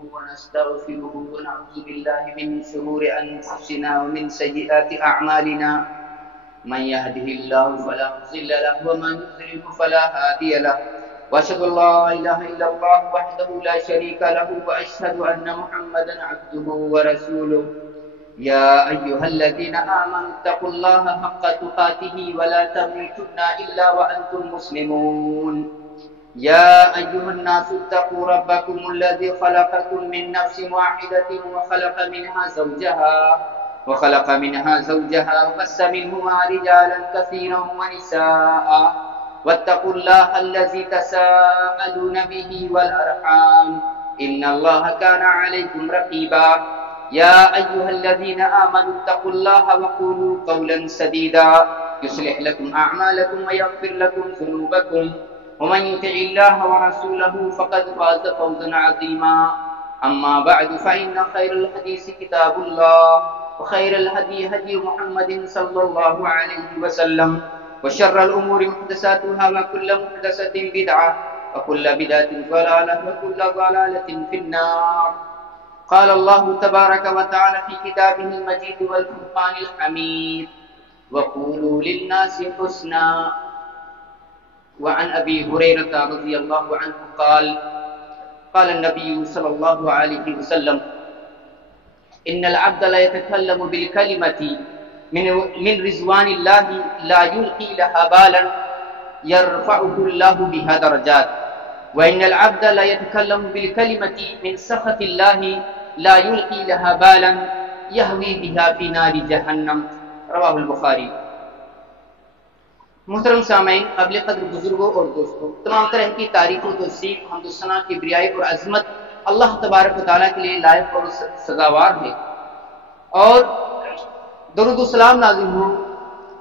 ونستغفره ونعوذ بالله من شرور أنفسنا ومن سيئات أعمالنا من يهده الله فلا مضل له ومن يضلل فلا هادي له وأشهد أن لا إله إلا الله وحده لا شريك له وأشهد أن محمدا عبده ورسوله يا أيها الذين آمنوا اتقوا الله حق تقاته ولا تموتن إلا وأنتم مسلمون يا أيها الناس اتقوا ربكم الذي خلقكم من نفس واحدة وخلق منها زوجها وبث منهما رجالا كثيرا ونساء واتقوا الله الذي تساءلون به والأرحام إن الله كان عليكم رقيبا يا أيها الذين آمنوا اتقوا الله وقولوا قولا سديدا يصلح لكم أعمالكم ويغفر لكم ذنوبكم ومن يطع الله ورسوله فقد فاز فوزا عظيما أما بعد فإن خير الحديث كتاب الله وخير الهدي هدي محمد صلى الله عليه وسلم وشر الأمور محدثاتها وكل محدثة بدعة وكل بدعة ضلالة وكل ضلالة في النار قال الله تبارك وتعالى في كتابه المجيد والفرقان الحميد وقولوا للناس حسنا وعن أبي هريرة رضي الله عنه قال النبي صلى الله عليه وسلم إن العبد لا يتكلم بالكلمة من رضوان الله لا يلقي لها بالا يرفعه الله بها درجات وإن العبد لا يتكلم بالكلمة من سخط الله لا يلقي لها بالا يهوي بها في نار جهنم رواہ البخاری۔ محترم سامعین، قابل قدر بزرگوں اور دوستوں، تمام طرح کی تعریف و توصیف، حمد و ثنا، کبریائی اور عظمت اللہ تبارک و تعالیٰ کے لیے لائق اور سزاوار ہے، اور درود و سلام نازل ہوں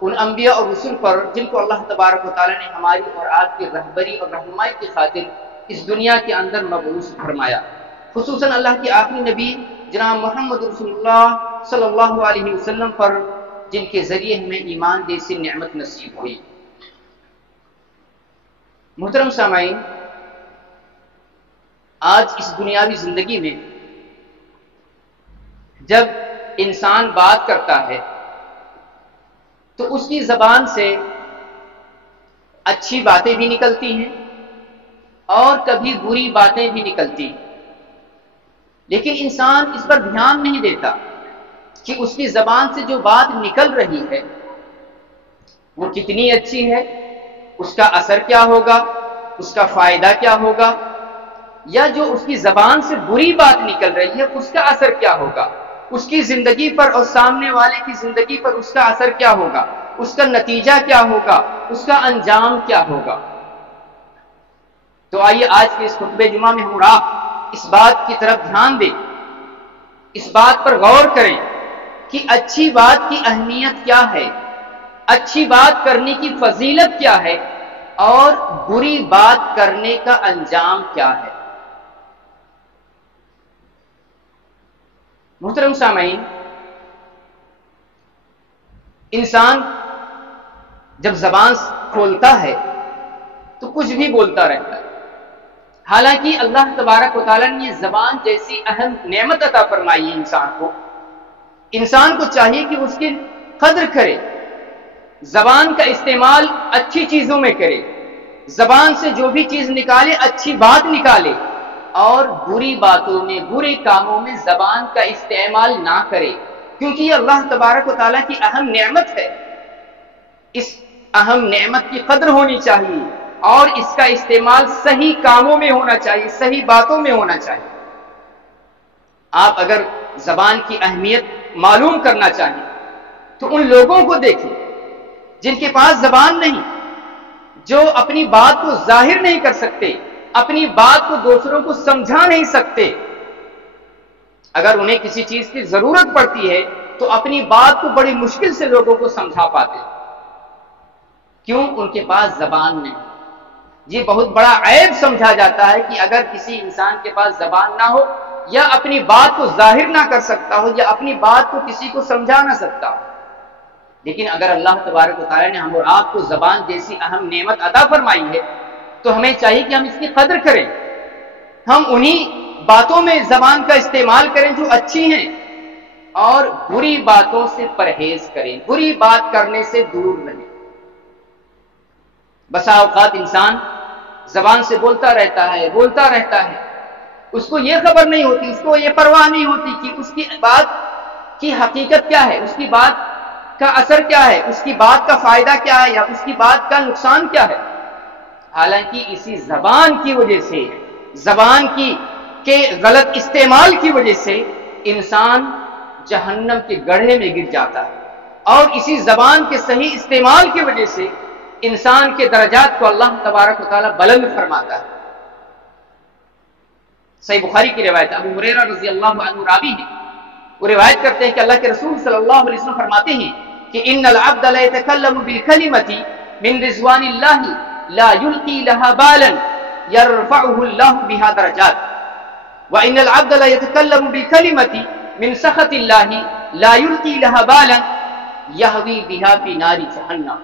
ان انبیاء اور رسول پر جن کو اللہ تبارک و تعالیٰ نے ہماری اور آپ کی رہبری اور رہنمائی کی خاطر اس دنیا کے اندر مبعوث فرمایا، خصوصاً اللہ کے آخری نبی جناب محمد رسول اللہ صلی اللہ علیہ وسلم پر جن کے ذریعے ہمیں ایمان جیسی نعمت نصیب ہوئی۔ محترم سامعین، آج اس دنیاوی زندگی میں جب انسان بات کرتا ہے تو اس کی زبان سے اچھی باتیں بھی نکلتی ہیں اور کبھی بری باتیں بھی نکلتی ہیں، لیکن انسان اس پر دھیان نہیں دیتا کہ اس کی زبان سے جو بات نکل رہی ہے وہ کتنی اچھی ہے، اس کا اثر کیا ہوگا، اس کا فائدہ کیا ہوگا، یا جو اس کی زبان سے بری بات نکل رہی ہے اس کا اثر کیا ہوگا، اس کی زندگی پر اور سامنے والے کی زندگی پر اس کا اثر کیا ہوگا، اس کا نتیجہ کیا ہوگا، اس کا انجام کیا ہوگا۔ تو آئیے آج کے اس خطبہ جمعہ میں ہم آپ اس بات کی طرف دھیان دیں، اس بات پر غور کریں کہ اچھی بات کی اہمیت کیا ہے، اچھی بات کرنے کی فضیلت کیا ہے، اور بری بات کرنے کا انجام کیا ہے۔ محترم سامعین، انسان جب زبان کھولتا ہے تو کچھ بھی بولتا رہتا ہے، حالانکہ اللہ تبارک و تعالیٰ نے یہ زبان جیسی اہم نعمت عطا فرمائی ہے انسان کو چاہیے کہ اس کی قدر کرے، زبان کا استعمال اچھی چیزوں میں کرے، زبان سے جو بھی چیز نکالے اچھی بات نکالے، اور بری باتوں میں، برے کاموں میں زبان کا استعمال نہ کرے، کیونکہ یہ اللہ تبارک و تعالیٰ کی اہم نعمت ہے۔ اس اہم نعمت کی قدر ہونی چاہیے اور اس کا استعمال صحیح کاموں میں ہونا چاہیے، صحیح باتوں میں ہونا چاہیے۔ آپ اگر زبان کی اہمیت معلوم کرنا چاہیں تو ان لوگوں کو دیکھیں جن کے پاس زبان نہیں، جو اپنی بات کو ظاہر نہیں کر سکتے، اپنی بات کو دوسروں کو سمجھا نہیں سکتے۔ اگر انہیں کسی چیز کی ضرورت پڑتی ہے تو اپنی بات کو بڑی مشکل سے لوگوں کو سمجھا پاتے، کیوں؟ ان کے پاس زبان نہیں۔ یہ بہت بڑا عیب سمجھا جاتا ہے کہ اگر کسی انسان کے پاس زبان نہ ہو، یا اپنی بات کو ظاہر نہ کر سکتا ہو، یا اپنی بات کو کسی کو سمجھا نہ سکتا ہو۔ لیکن اگر اللہ تبارک و تعالیٰ نے ہم اور آپ کو زبان جیسی اہم نعمت عطا فرمائی ہے تو ہمیں چاہیے کہ ہم اس کی قدر کریں، ہم انہی باتوں میں زبان کا استعمال کریں جو اچھی ہیں، اور بری باتوں سے پرہیز کریں، بری بات کرنے سے دور رہیں۔ بسا اوقات انسان زبان سے بولتا رہتا ہے، اس کو یہ خبر نہیں ہوتی، اس کو یہ پرواہ نہیں ہوتی کہ اس کی بات کی حقیقت کیا ہے، اس کی بات کا اثر کیا ہے، اس کی بات کا فائدہ کیا ہے، یا اس کی بات کا نقصان کیا ہے۔ حالانکہ اسی زبان کی وجہ سے، زبان کے غلط استعمال کی وجہ سے انسان جہنم کے گڑھے میں گر جاتا ہے، اور اسی زبان کے صحیح استعمال کی وجہ سے انسان کے درجات کو اللہ تبارک و تعالی بلند فرماتا ہے۔ صحیح بخاری کی روایت، ابو ہریرہ رضی اللہ عنہ راوی ہے، وہ روایت کرتے ہیں کہ اللہ کے رسول صلی اللہ علیہ وسلم فرماتے ہیں کہ ان العبد لا يتكلم بالكلمة من رضوان الله لا يلقي لها بالا يرفعه الله بها درجات، وان العبد لا يتكلم بالكلمة من سخط الله لا يلقي لها بالا يهوي بها في نار جہنم۔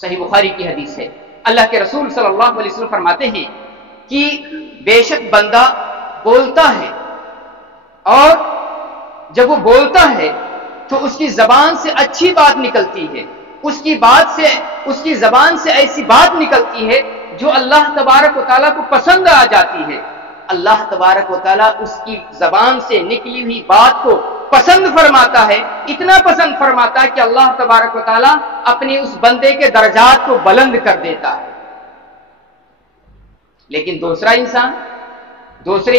صحیح بخاری کی حدیث ہے، اللہ کے رسول صلی اللہ علیہ وسلم فرماتے ہیں کہ بے شک بندہ بولتا ہے، اور جب وہ بولتا ہے تو اس کی زبان سے اچھی بات نکلتی ہے، اس کی زبان سے ایسی بات نکلتی ہے جو اللہ تبارک و تعالیٰ کو پسند آ جاتی ہے۔ اللہ تبارک و تعالیٰ اس کی زبان سے نکلی ہوئی بات کو پسند فرماتا ہے، اتنا پسند فرماتا ہے کہ اللہ تبارک و تعالیٰ اپنے اس بندے کے درجات کو بلند کر دیتا ہے۔ لیکن دوسرے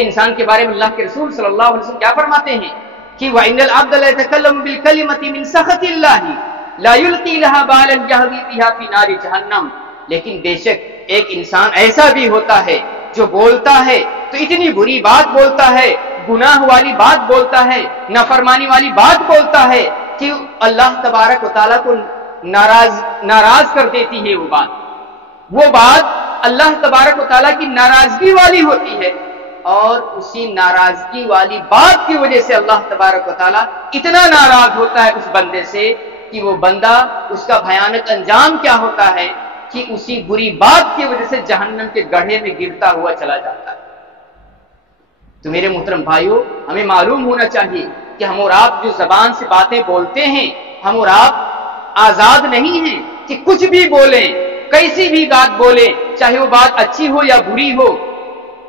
انسان کے بارے میں اللہ کے رسول صلی اللہ علیہ وسلم کیا فرماتے ہیں کہ وَإِنَّ الْعَبْدَ لَا يَتَكَلَّمُ بِالْكَلِمَةِ مِنْ سَخَطِ اللَّهِ لَا يُلْقِي لَهَا بَالًا يَهْوِي بِهَا فِي نَارِ جَهَنَّمَ، لیکن بے شک ایک انسان ایسا بھی ہوتا ہے جو بولتا ہے تو اتنی بری بات بولتا ہے، گناہ والی بات بولتا ہے، نافرمانی والی بات بولتا ہے کہ اللہ تبارک و تعالیٰ کو ناراض کر دیتی ہے۔ وہ بات اللہ تبارک و تعالیٰ کی ناراضگی والی ہوتی ہے، اور اسی ناراضگی والی بات کی وجہ سے اللہ تبارک و تعالیٰ اتنا ناراض ہوتا ہے اس بندے سے کہ وہ بندہ، اس کا بھیانک انجام کیا ہوتا ہے کہ اسی بری بات کی وجہ سے جہنم کے گڑھے میں گرتا ہوا چلا جاتا ہے۔ تو میرے محترم بھائیوں، ہمیں معلوم ہونا چاہیے کہ ہم اور آپ جو زبان سے باتیں بولتے ہیں، ہم اور آپ آزاد نہیں ہیں کہ کچھ بھی بولیں، کیسی بھی بات بولیں، چاہے وہ بات اچھی ہو یا بری ہو،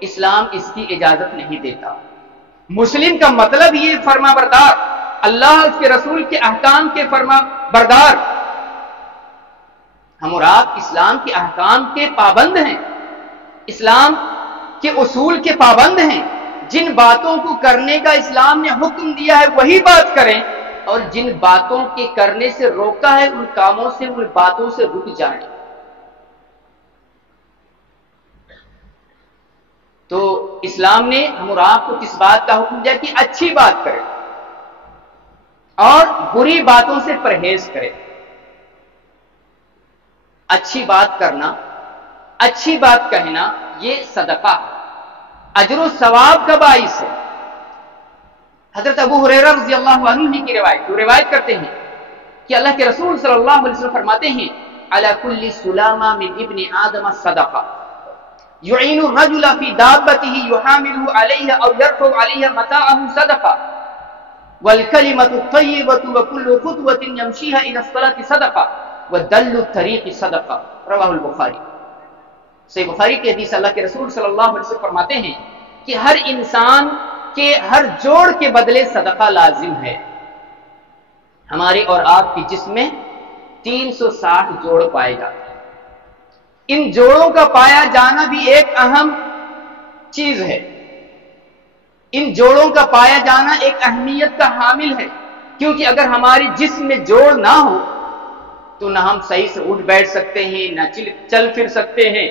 اسلام اس کی اجازت نہیں دیتا۔ مسلم کا مطلب یہ فرما بردار، اللہ اس کے رسول کے احکام کے فرما بردار۔ ہم اور آپ اسلام کے احکام کے پابند ہیں، اسلام کے اصول کے پابند ہیں۔ جن باتوں کو کرنے کا اسلام نے حکم دیا ہے وہی بات کریں، اور جن باتوں کے کرنے سے روکا ہے ان کاموں سے، ان باتوں سے رک جائیں۔ تو اسلام نے ہم اور آپ کو کس بات کا حکم دیا کہ اچھی بات کریں اور بری باتوں سے پرہیز کریں۔ اچھی بات کرنا، اچھی بات کہنا، یہ صدقہ ہے، اجر و ثواب کا باعث ہے۔ حضرت ابو ہریرہ رضی اللہ عنہ کی روایت کرتے ہیں کہ اللہ کے رسول صلی اللہ علیہ وسلم فرماتے ہیں علی کل سلامہ من ابن آدم صدقہ يعين الرجل في دابته يحامله عليها او يرفع عليها متاعه صدقه والكلمه الطيبه وكل خطوه يمشيها الى الصلاه صدقه ودل الطريق صدقه رواه البخاری۔ صحیح بخاری کی حدیث، اللہ کے رسول صلی اللہ علیہ وسلم فرماتے ہیں کہ ہر انسان کے ہر جوڑ کے بدلے صدقہ لازم ہے۔ ہمارے اور آپ کے جسم میں 360 جوڑ پائے جاتے ہیں، ان جوڑوں کا پایا جانا بھی ایک اہم چیز ہے، ان جوڑوں کا پایا جانا ایک اہمیت کا حامل ہے، کیونکہ اگر ہماری جسم میں جوڑ نہ ہو تو نہ ہم صحیح سے اٹھ بیٹھ سکتے ہیں، نہ چل پھر سکتے ہیں،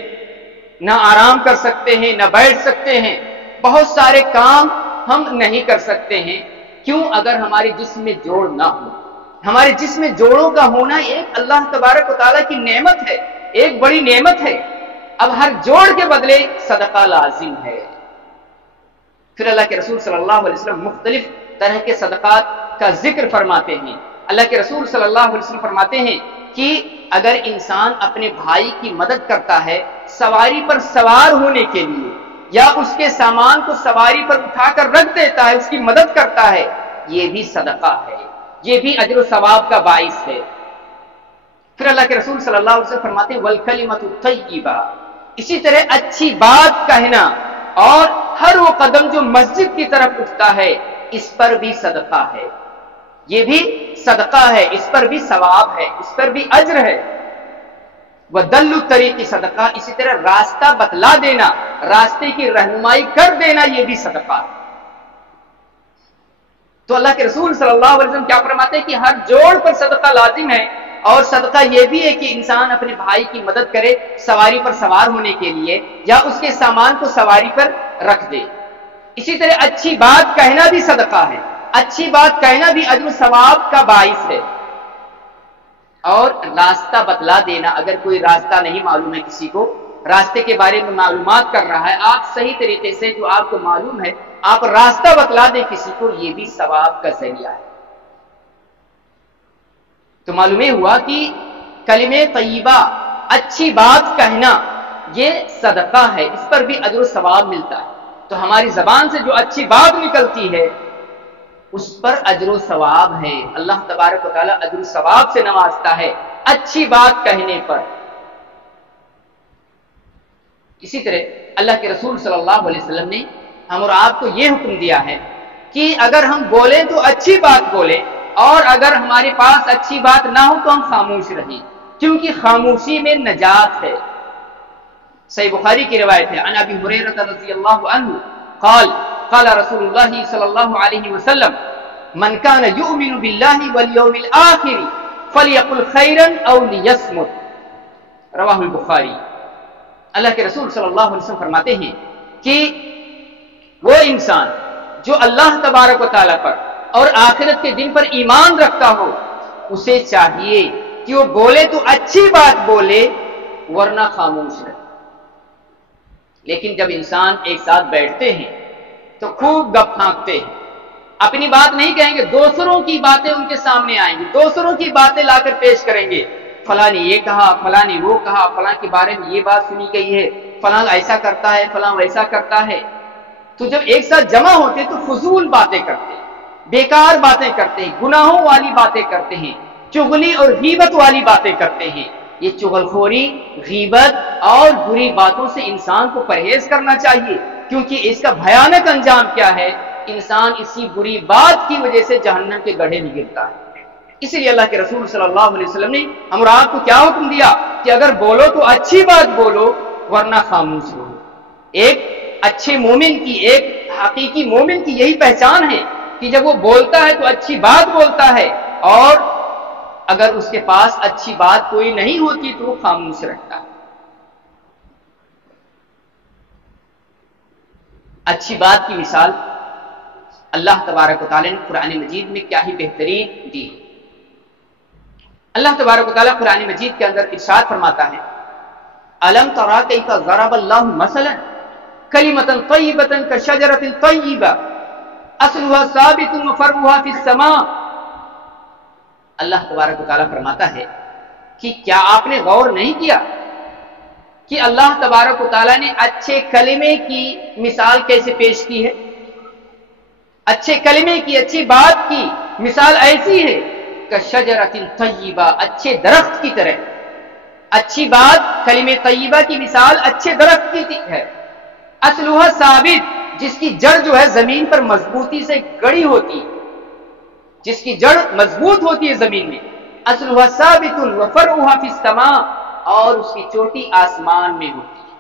نہ آرام کر سکتے ہیں، نہ بیٹھ سکتے ہیں، بہت سارے کام ہم نہیں کر سکتے ہیں۔ کیوں؟ اگر ہمارے جسم میں جوڑ نہ ہو۔ ہمارے جسم میں جوڑوں کا ہونا ایک اللہ تبارک و تعالیٰ کی نعمت ہے، ایک بڑی نعمت ہے۔ اب ہر جوڑ کے بدلے صدقہ لازم ہے۔ پھر اللہ کے رسول صلی اللہ علیہ وسلم مختلف طرح کے صدقات کا ذکر فرماتے ہیں۔ اللہ کے رسول صلی اللہ علیہ وسلم فرماتے ہیں کہ اگر انسان اپنے بھائی کی مدد کرتا ہے سواری پر سوار ہونے کے لیے، یا اس کے سامان کو سواری پر اٹھا کر رکھ دیتا ہے، اس کی مدد کرتا ہے، یہ بھی صدقہ ہے، یہ بھی اجر و ثواب کا باعث ہے۔ پھر اللہ کے رسول صلی اللہ علیہ وسلم فرماتے ہیں والکلمۃ الطیبہ، اسی طرح اچھی بات کہنا اور ہر وہ قدم جو مسجد کی طرف اٹھتا ہے اس پر بھی صدقہ ہے، یہ بھی صدقہ ہے، اس پر بھی ثواب ہے، اس پر بھی اجر ہے۔ وَدَلُّ الطَّرِيقِ صدقہ، اسی طرح راستہ بتلا دینا، راستے کی رہنمائی کر دینا، یہ بھی صدقہ ہے۔ تو اللہ کے رسول صلی اللہ علیہ وسلم کیا فرماتے ہیں کہ ہر جوڑ پر صدقہ لازم ہے، اور صدقہ یہ بھی ہے کہ انسان اپنے بھائی کی مدد کرے سواری پر سوار ہونے کے لیے، یا اس کے سامان کو سواری پر رکھ دے۔ اسی طرح اچھی بات کہنا بھی صدقہ ہے، اچھی بات کہنا بھی اجر و ثواب کا باعث ہے۔ اور راستہ بتلا دینا، اگر کوئی راستہ نہیں معلوم ہے، کسی کو راستے کے بارے میں معلومات کر رہا ہے، آپ صحیح طریقے سے جو آپ کو معلوم ہے آپ راستہ بتلا دیں کسی کو، یہ بھی ثواب کا ذریعہ ہے۔ تو معلوم ہوا کہ کلمہ طیبہ، اچھی بات کہنا، یہ صدقہ ہے، اس پر بھی اجر و ثواب ملتا ہے۔ تو ہماری زبان سے جو اچھی بات نکلتی ہے اس پر اجر و ثواب ہے، اللہ تبارک و تعالیٰ اجر و ثواب سے نوازتا ہے اچھی بات کہنے پر۔ اسی طرح اللہ کے رسول صلی اللہ علیہ وسلم نے ہم اور آپ کو یہ حکم دیا ہے کہ اگر ہم بولیں تو اچھی بات بولیں، اور اگر ہمارے پاس اچھی بات نہ ہو تو ہم خاموش رہیں، کیونکہ خاموشی میں نجات ہے۔ صحیح بخاری کی روایت ہے، عن ابی ہریرہ رضی اللہ عنہ قال قال رسول اللہ صلی اللہ علیہ وسلم من کان یؤمن باللہ والیوم الآخر فلیقل خیرا او لیصمت، رواہ البخاری۔ اللہ کے رسول صلی اللہ علیہ وسلم فرماتے ہیں کہ وہ انسان جو اللہ تبارک و تعالیٰ پر اور آخرت کے دن پر ایمان رکھتا ہو، اسے چاہیے کہ وہ بولے تو اچھی بات بولے، ورنہ خاموش رہے۔ لیکن جب انسان ایک ساتھ بیٹھتے ہیں تو خوب گپ پھانکتے ہیں، اپنی بات نہیں کہیں گے، دوسروں کی باتیں ان کے سامنے آئیں گی، دوسروں کی باتیں لا کر پیش کریں گے، فلاں نے یہ کہا، فلاں نے وہ کہا، فلاں کے بارے میں یہ بات سنی گئی ہے، فلاں ایسا کرتا ہے، فلاں ویسا کرتا ہے۔ تو جب ایک ساتھ جمع ہوتے تو فضول باتیں کرتے ہیں، بیکار باتیں کرتے ہیں، گناہوں والی باتیں کرتے ہیں، چغلی اور غیبت والی باتیں کرتے ہیں۔ یہ چغلخوری، غیبت اور بری باتوں سے انسان کو پرہیز کرنا چاہیے، کیونکہ اس کا بھیانک انجام کیا ہے؟ انسان اسی بری بات کی وجہ سے جہنم کے گڑھے میں گرتا ہے۔ اسی لیے اللہ کے رسول صلی اللہ علیہ وسلم نے ہم اور آپ کو کیا حکم دیا کہ اگر بولو تو اچھی بات بولو، ورنہ خاموش رہو۔ ایک اچھے مومن کی، ایک حقیقی مومن کی یہی پہچان ہے کہ جب وہ بولتا ہے تو اچھی بات بولتا ہے، اور اگر اس کے پاس اچھی بات کوئی نہیں ہوتی تو وہ خاموش رہتا ہے۔ اچھی بات کی مثال اللہ تبارک و تعالیٰ نے قرآن مجید میں کیا ہی بہترین دی۔ اللہ تبارک و تعالیٰ قرآن مجید کے اندر ارشاد فرماتا ہے الم تری کیف ضرب اللہ مثلا کلمۃ طیبۃ کشجرۃ طیبہ اصلها ثابت وفرعها فی السماء۔ اللہ تبارک و تعالیٰ فرماتا ہے کہ کیا آپ نے غور نہیں کیا کہ اللہ تبارک و تعالیٰ نے اچھے کلمے کی مثال کیسے پیش کی ہے؟ اچھے کلمے کی، اچھی بات کی مثال ایسی ہے کشجرۃ طیبہ، اچھے درخت کی طرح۔ اچھی بات، کلمہ طیبہ کی مثال اچھے درخت کی ہے، اصلها ثابت، جس کی جڑ جو ہے زمین پر مضبوطی سے گڑی ہوتی ہے، جس کی جڑ مضبوط ہوتی ہے زمین میں، اصلها ثابت وفرعها فی السماء، اور اس کی چوٹی آسمان میں ہوتی ہے،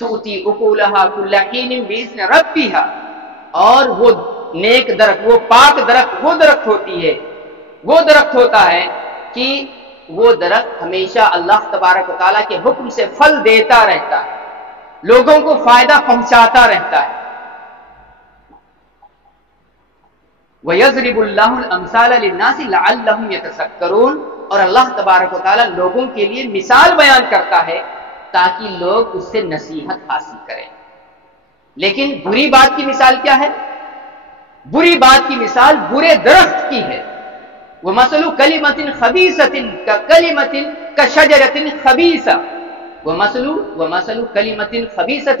تؤتی اکلها کل حین باذن ربها، اور وہ نیک درخت، وہ پاک درخت، وہ درخت ہوتی ہے، وہ درخت ہوتا ہے کہ وہ درخت ہمیشہ اللہ تبارک و تعالیٰ کے حکم سے پھل دیتا رہتا ہے، لوگوں کو فائدہ پہنچاتا رہتا ہے۔ وَيَضْرِبُ اللَّهُ الْأَمْثَالَ لِلنَّاسِ لَعَلَّهُمْ يَتَذَكَّرُونَ، اور اللہ تبارک و تعالیٰ لوگوں کے لیے مثال بیان کرتا ہے تاکہ لوگ اس سے نصیحت حاصل کریں۔ لیکن بری بات کی مثال کیا ہے؟ بری بات کی مثال برے درخت کی ہے۔ وَمَثَلُ كَلِمَةٍ خَبِيثَةٍ كَكَلِمَةٍ كَشَجَرَةٍ خَبِيثَةٍ وَمَثَلُ كَلِمَةٍ خَبِيثَةٍ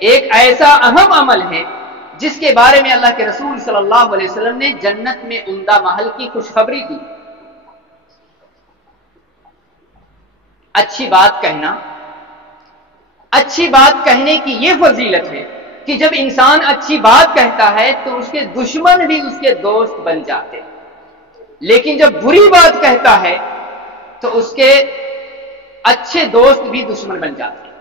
ایک ایسا اہم عمل ہے جس کے بارے میں اللہ کے رسول صلی اللہ علیہ وسلم نے جنت میں عمدہ محل کی خوشخبری دی۔ اچھی بات کہنا، اچھی بات کہنے کی یہ فضیلت ہے کہ جب انسان اچھی بات کہتا ہے تو اس کے دشمن بھی اس کے دوست بن جاتے ہیں، لیکن جب بری بات کہتا ہے تو اس کے اچھے دوست بھی دشمن بن جاتے ہیں۔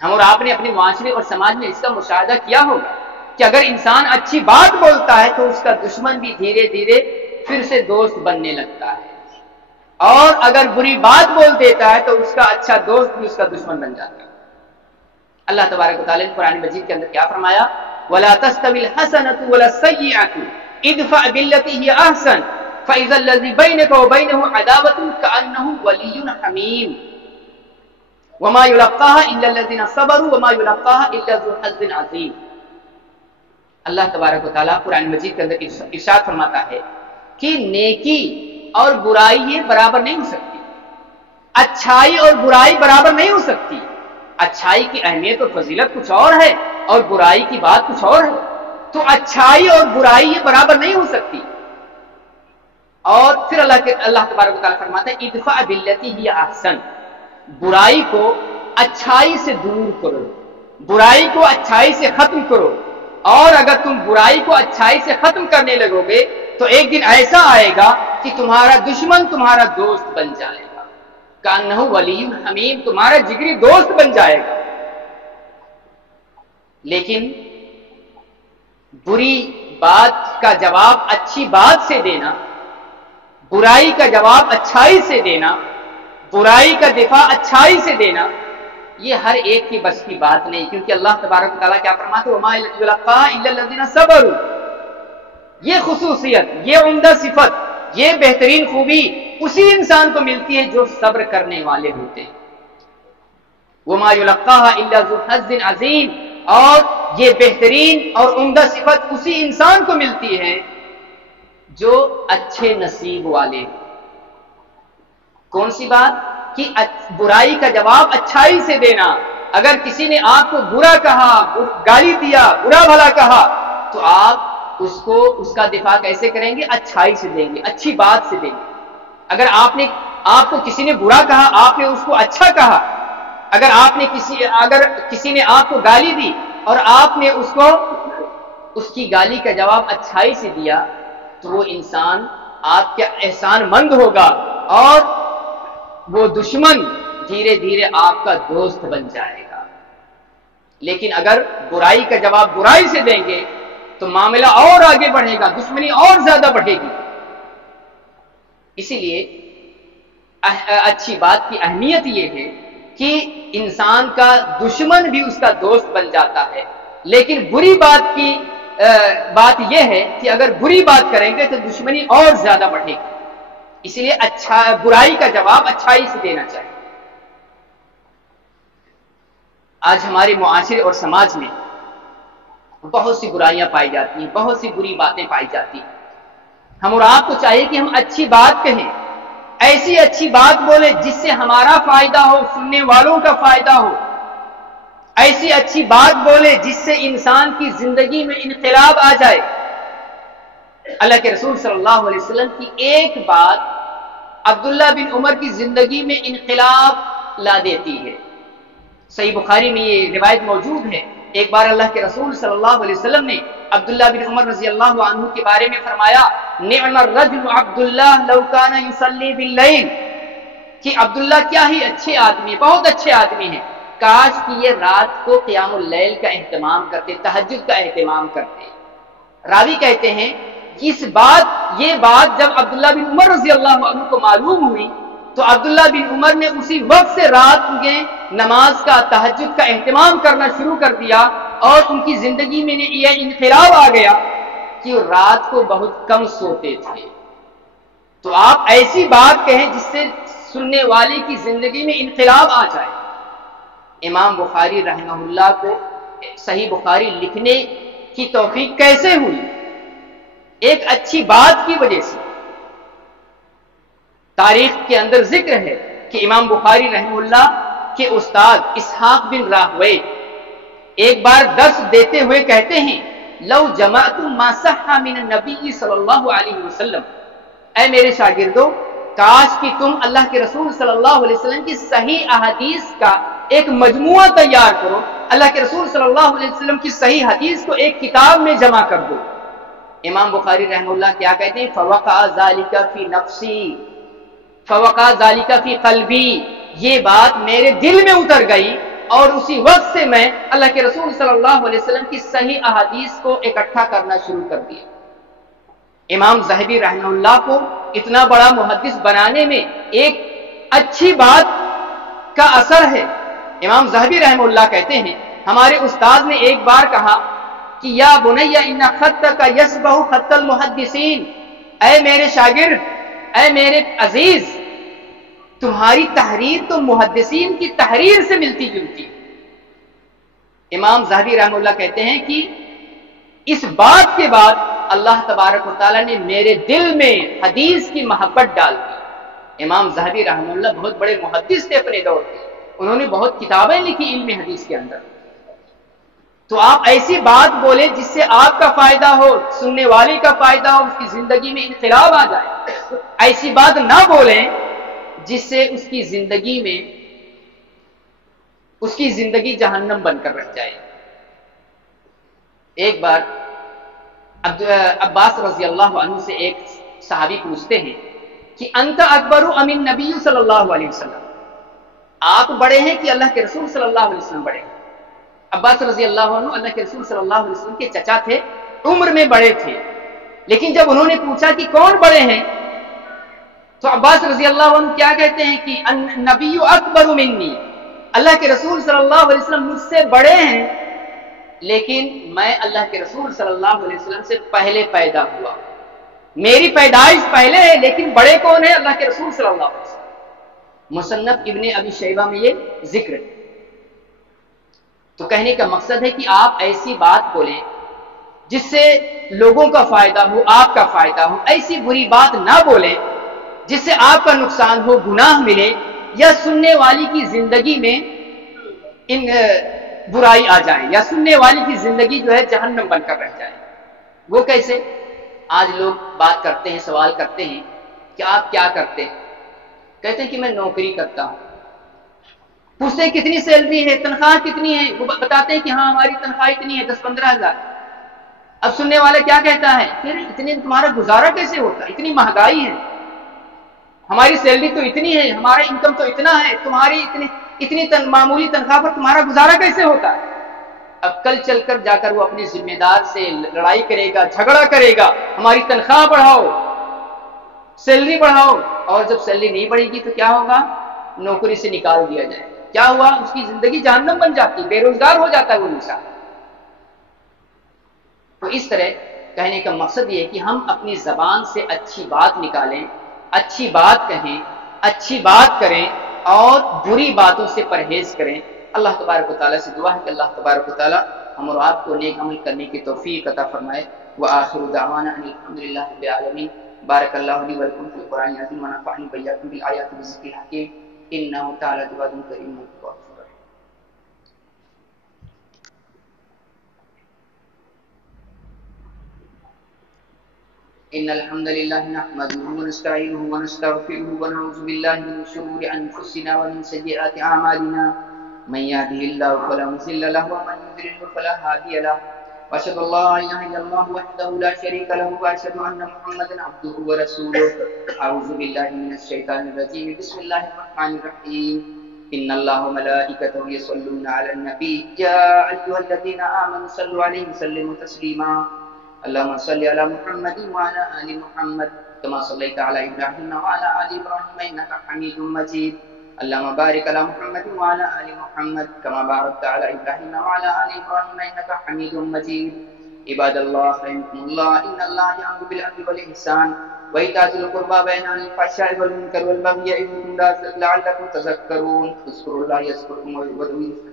ہم اور آپ نے اپنے معاشرے اور سماج میں اس کا مشاہدہ کیا ہوگا کہ اگر انسان اچھی بات بولتا ہے تو اس کا دشمن بھی دھیرے دھیرے پھر سے دوست بننے لگتا ہے، اور اگر بری بات بول دیتا ہے تو اس کا اچھا دوست بھی اس کا دشمن بن جاتا ہے۔ اللہ تبارک و تعالیٰ نے قرآن مجید کے اندر کیا فرمایا؟ وَلَا تَسْتَوِي الْحَسَنَةُ وَلَا السَّيِّئَةُ ادْفَعْ بِالَّتِي هِيَ أَحْسَنُ فَإِذَا الَّذِي بَيْنَكَ وَبَيْنَهُ عَدَاوَةٌ كَأَنَّهُ وَلِيٌّ حَمِيمٌ وَمَا يُلَقَّاهَا إِلَّا الَّذِينَ صَبَرُوا وَمَا يُلَقَّاهَا إِلَّا ذُو حَظٍّ عَظِيمٍ۔ اللہ تبارک و تعالیٰ قرآن مجید کے اندر ارشاد فرماتا ہے کہ نیکی اور برائی یہ برابر نہیں ہو سکتی، اچھائی اور برائی برابر نہیں ہو سکتی۔ اچھائی کی اہمیت اور فضیلت کچھ اور ہے اور برائی کی بات کچھ اور ہے، تو اچھائی اور برائی یہ برابر نہیں ہو سکتی۔ اور پھر اللہ تبارک و تعالیٰ فرماتا ہے ادفع باللتی ہی احسن، برائی کو اچھائی سے دور کرو، برائی کو اچھائی سے ختم کرو، اور اگر تم برائی کو اچھائی سے ختم کرنے لگو گے تو ایک دن ایسا آئے گا کہ تمہارا دشمن تمہارا دوست بن جائے گا، کأنہ ولی حمیم، تمہارا جگری دوست بن جائے گا۔ لیکن بری بات کا جواب اچھی بات سے دینا، برائی کا جواب اچھائی سے دینا، برائی کا دفاع اچھائی سے دینا، یہ ہر ایک کی بس کی بات نہیں، کیونکہ اللہ تبارک و تعالیٰ کیا فرماتے ہیں وَمَا يُلَقَّاهَا إِلَّا الَّذِينَ صَبَرُوا۔ یہ خصوصیت، یہ عمدہ صفت، یہ بہترین خوبی اسی انسان کو ملتی ہے جو صبر کرنے والے ہوتے ہیں۔ وَمَا يُلَقَّاهَا إِلَّا ذُو حَظٍّ عَظِيمٍ، اور یہ بہترین اور عمدہ صفت اسی انسان کو ملتی ہے جو اچھے نصیب والے۔ کون سی بات؟ کہ برائی کا جواب اچھائی سے دینا۔ اگر کسی نے آپ کو برا کہا، گالی دیا، برا بھلا کہا، تو آپ اس کا دفاع کیسے کریں گے؟ اچھائی سے دیں گے، اچھی بات سے دیں گے۔ اگر آپ کو کسی نے برا کہا، آپ نے اس کو اچھا کہا۔ اگر کسی نے آپ کو گالی دی اور آپ نے اس کی گالی کا جواب اچھائی سے دیا، تو وہ انسان آپ کا احسان مند ہوگا اور وہ دشمن دھیرے دھیرے آپ کا دوست بن جائے گا۔ لیکن اگر برائی کا جواب برائی سے دیں گے تو معاملہ اور آگے بڑھے گا، دشمنی اور زیادہ بڑھے گی۔ اسی لیے اچھی بات کی اہمیت یہ ہے کہ انسان کا دشمن بھی اس کا دوست بن جاتا ہے، لیکن بری بات یہ ہے کہ اگر بری بات کریں گے تو دشمنی اور زیادہ بڑھے گی۔ اسی لیے برائی کا جواب اچھائی سے دینا چاہیے۔ آج ہمارے معاشرے اور سماج میں بہت سی برائیاں پائی جاتی ہیں، بہت سی بری باتیں پائی جاتی ہیں۔ ہم اور آپ کو چاہیے کہ ہم اچھی بات کہیں، ایسی اچھی بات بولیں جس سے ہمارا فائدہ ہو، سننے والوں کا فائدہ ہو، ایسی اچھی بات بولیں جس سے انسان کی زندگی میں انقلاب آ جائے۔ اللہ کے رسول صلی اللہ علیہ وسلم کی ایک بات عبداللہ بن عمر کی زندگی میں انقلاب لا دیتی ہے۔ صحیح بخاری میں یہ روایت موجود ہے، ایک بار اللہ کے رسول صلی اللہ علیہ وسلم نے عبداللہ بن عمر رضی اللہ عنہ کے بارے میں فرمایا نعم الرجل عبداللہ لو کان یصلی باللیل، کہ عبداللہ کیا ہی اچھے آدمی، بہت اچھے آدمی ہیں، کاش کہ یہ رات کو قیام اللیل کا اہتمام کرتے، تہجد کا اہتمام کرتے۔ راوی کہتے ہیں یہ بات جب عبداللہ بن عمر رضی اللہ عنہ کو معلوم ہوئی تو عبداللہ بن عمر نے اسی وقت سے رات میں نماز کا، تہجد کا اہتمام کرنا شروع کر دیا، اور ان کی زندگی میں یہ انقلاب آ گیا کہ وہ رات کو بہت کم سوتے تھے۔ تو آپ ایسی بات کہیں جس سے سننے والے کی زندگی میں انقلاب آ جائے۔ امام بخاری رحمہ اللہ کو صحیح بخاری لکھنے کی توفیق کیسے ہوئی؟ ایک اچھی بات کی وجہ سے۔ تاریخ کے اندر ذکر ہے کہ امام بخاری رحمہ اللہ کے استاد اسحاق بن راہویہ ایک بار 10 دیتے ہوئے کہتے ہیں لو جمعتم ما صح من النبی صلی اللہ علیہ وسلم، اے میرے شاگردوں کاش کہ تم اللہ کے رسول صلی اللہ علیہ وسلم کی صحیح احادیث کا ایک مجموعہ تیار کرو، اللہ کے رسول صلی اللہ علیہ وسلم کی صحیح حدیث کو ایک کتاب میں جمع کر دو۔ امام بخاری رحمہ اللہ کیا کہتے ہیں فوقع ذالک فی نفسی فوقع ذالک فی قلبی، یہ بات میرے دل میں اتر گئی اور اسی وقت سے میں اللہ کے رسول صلی اللہ علیہ وسلم کی صحیح احادیث کو اکٹھا کرنا شروع کر دیا۔ امام ذہبی رحمہ اللہ کو اتنا بڑا محدث بنانے میں ایک اچھی بات کا اثر ہے۔ امام ذہبی رحمہ اللہ کہتے ہیں ہمارے استاد نے ایک بار کہا کہ یا بنی ان خطک یشبہ خط المحدثین، اے میرے شاگرد، اے میرے عزیز، تمہاری تحریر تو محدثین کی تحریر سے ملتی جلتی ہے۔ امام ذہبی رحمہ اللہ کہتے ہیں کہ اس بات کے بعد اللہ تبارک و تعالیٰ نے میرے دل میں حدیث کی محبت ڈال دی۔ امام ذہبی رحمہ اللہ بہت بڑے محدث تھے اپنے دور کے، انہوں نے بہت کتابیں لکھی علم حدیث کے اندر۔ تو آپ ایسی بات بولیں جس سے آپ کا فائدہ ہو، سننے والے کا فائدہ ہو، اس کی زندگی میں انقلاب آ جائے۔ ایسی بات نہ بولیں جس سے اس کی زندگی جہنم بن کر رہ جائے۔ ایک بار عباس رضی اللہ عنہ سے ایک صحابی پوچھتے ہیں کہ انت اکبر ام النبی صلی اللہ علیہ وسلم، آپ بڑے ہیں کہ اللہ کے رسول صلی اللہ علیہ وسلم بڑے ہیں؟ عباس رضی اللہ عنہ اللہ کے رسول صلی اللہ علیہ وسلم کے چچا تھے، عمر میں بڑے تھے، لیکن جب انہوں نے پوچھا کہ کون بڑے ہیں تو عباس رضی اللہ عنہ کیا کہتے ہیں کہ النبی اکبر منی، اللہ کے رسول صلی اللہ علیہ وسلم مجھ سے بڑے ہیں لیکن میں اللہ کے رسول صلی اللہ علیہ وسلم سے پہلے پیدا ہوا، میری پیدائش پہلے ہے، لیکن بڑے کون ہیں؟ اللہ کے رسول صلی اللہ علیہ وسلم۔ مصنف ابن ابی شیبہ میں یہ ذکر ہے۔ تو کہنے کا مقصد ہے کہ آپ ایسی بات بولیں جس سے لوگوں کا فائدہ ہو، آپ کا فائدہ ہو۔ ایسی بری بات نہ بولیں جس سے آپ کا نقصان ہو، گناہ ملے، یا سننے والی کی زندگی میں برائی آ جائے، یا سننے والی کی زندگی جو ہے جہنم بن کر رہ جائے۔ وہ کیسے؟ آج لوگ بات کرتے ہیں، سوال کرتے ہیں کہ آپ کیا کرتے ہیں؟ کہتے ہیں کہ میں نوکری کرتا ہوں۔ پوچھتے ہیں کتنی سیلری ہے، تنخواہ کتنی ہے؟ وہ بتاتے ہیں کہ ہاں ہماری تنخواہ اتنی ہے، 10-15 ہزار۔ اب سننے والا کیا کہتا ہے؟ پھر اتنے تمہارا گزارا کیسے ہوتا ہے؟ اتنی مہنگائی ہے، ہماری سیلری تو اتنی ہے، ہمارا انکم تو اتنا ہے، تمہاری اتنی معمولی تنخواہ پر تمہارا گزارا کیسے ہوتا ہے؟ اب کل چل کر جا کر وہ اپنے ذمہ دار سے لڑائی کرے گا، جھگڑا کرے گا، ہماری تنخواہ بڑھاؤ، سیلری بڑھاؤ، اور جب سیلری نہیں بڑھے گی تو کیا ہوگا؟ نوکری سے نکال دیا جائے۔ کیا ہوا؟ اس کی زندگی جہنم بن جاتی، بے روزگار ہو جاتا ہے وہ انسان۔ تو اس طرح کہنے کا مقصد یہ ہے کہ ہم اپنی زبان سے اچھی بات نکالیں، اچھی بات کہیں، اچھی بات کریں، اور بری باتوں سے پرہیز کریں۔ اللہ تبارک و تعالیٰ سے دعا ہے کہ اللہ تبارک و تعالیٰ ہم اور آپ کو نیک عمل کرنے کی توفیق عطا فرمائے۔ وآخر دعوانا ان الحمدللہ رب العالمین۔ بارک اللہ لی ولکم فی القرآن العظیم ونفعنی وإیاکم بالآیات والذکر الحکیم انہ تعالی جواد کریم غفور۔ إن الحمد لله نحمده ونستعينه ونستغفره ونعوذ بالله من شرور أنفسنا ومن سيئات أعمالنا من يهده الله فلا مضل له ومن يضلل فلا هادي له وأشهد أن لا إله إلا الله وحده لا شريك له وأشهد أن محمدا عبده ورسوله أعوذ بالله من الشيطان الرجيم بسم الله الرحمن الرحيم إن الله وملائكته يصلون على النبي يا أيها الذين آمنوا صلوا عليه وسلموا تسليما اللهم صل على محمد وعلى آل محمد كما صليت على إبراهيم وعلى آل إبراهيم إنك حميد مجيد اللهم بارك على محمد وعلى آل محمد كما باركت على إبراهيم وعلى آل إبراهيم إنك حميد مجيد عباد الله رحمكم الله إن الله يأمر بالعدل والإحسان وإيتاء ذي القربى وينهى عن الفحشاء والمنكر والبغي يعظكم لعلكم تذكرون اذكروا الله يذكركم وادعوه